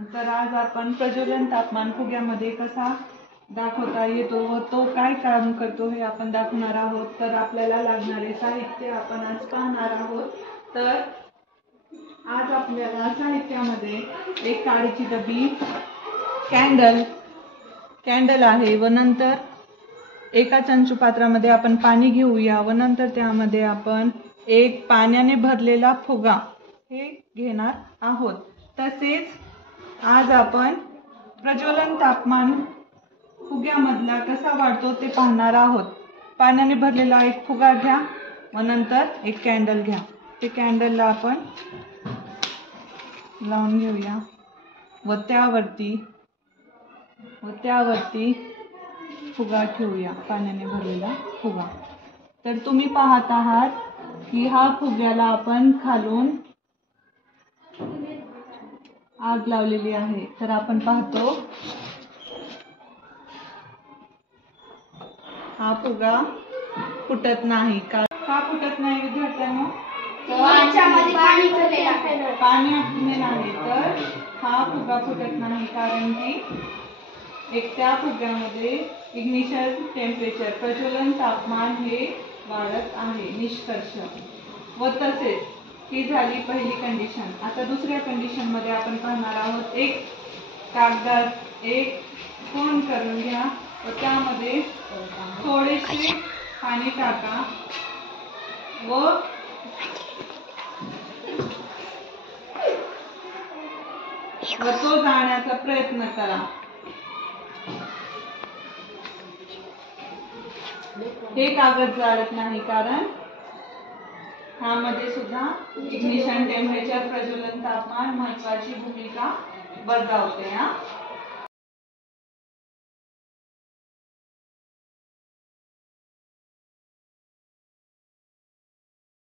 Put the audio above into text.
तर आज आपण प्रज्वलन तापमान फुग्यामध्ये कसा दाखवता येतो व तो काय काम करतो हे आपण दाखवणार आहोत। तर आपल्याला लागणारे साहित्य आपण आज पाहणार आहोत। तर आज आपल्याला साहित्यामध्ये एक काडीची डबी, कॅन्डल आहे व नंतर एका चंचू पात्रामध्ये आपण पाणी घेऊया व नंतर त्यामध्ये आपण एक पाण्याने भरलेला फुगा हे घेणार आहोत। तसेच आज आपण प्रज्वलन तापमान फुग्यामधला कसा वाढतो ते पाहणार आहोत। पाण्याने भरलेला एक फुगा घ्या व नंतर एक कॅन्डल घ्या। ते कॅन्डलला आपण लावून घेऊया व त्यावरती फुगा ठेवूया, पाण्याने भरलेला फुगा। तर तुम्ही पाहत आहात की हा फुग्याला आपण खालून आग लावलेली आहे। तर आपण पाहतो हा फुगा फुटत नाही। का फुटत नाही विद्यार्थ्यांनो? पाणी नाही, तर हा फुगा फुटत नाही कारण की त्या फुग्यामध्ये इग्निशन टेम्परेचर प्रज्वलन तापमान हे वाढत आहे। निष्कर्ष व तसेच ही झाली पहिली कंडिशन। आता दुसऱ्या कंडिशन मध्ये आपण पाहणार आहोत। एक कागदात एक कोन करून घ्या व त्यामध्ये थोडेसे पाणी टाका व तो जाण्याचा प्रयत्न करा। हे कागद जाळत नाही कारण ह्यामध्ये सुद्धा इग्निशन टेम्परेचर प्रज्वलन तापमान महत्वाची भूमिका बजावते।